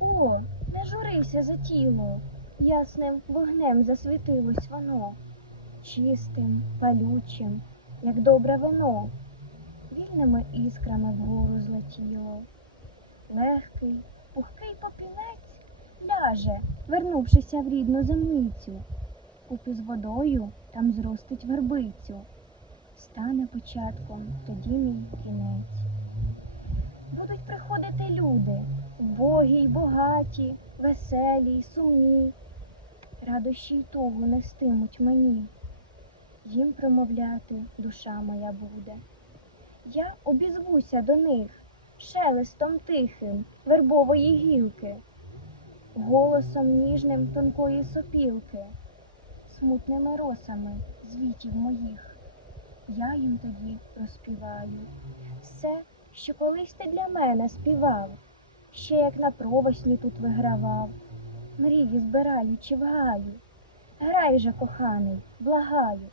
О, не журися за тіло, ясним вогнем засвітилось воно, чистим, палючим, як добре вино, вільними іскрами вгору злетіло. Легкий, пухкий попілець ляже, вернувшися в рідну землицю. Купі з водою там зростить вербицю. Стане початком тоді мій кінець. Вбогі й богаті, веселі й сумні, радощі й тугу нестимуть мені, їм промовляти душа моя буде. Я обізвуся до них шелестом тихим вербової гілки, голосом ніжним тонкої сопілки, смутними росами звітів моїх. Я їм тоді розспіваю все, що колись ти для мене співав, ще як на провесні тут вигравав, мрії збираючи в гаю. Грай же, коханий, благаю,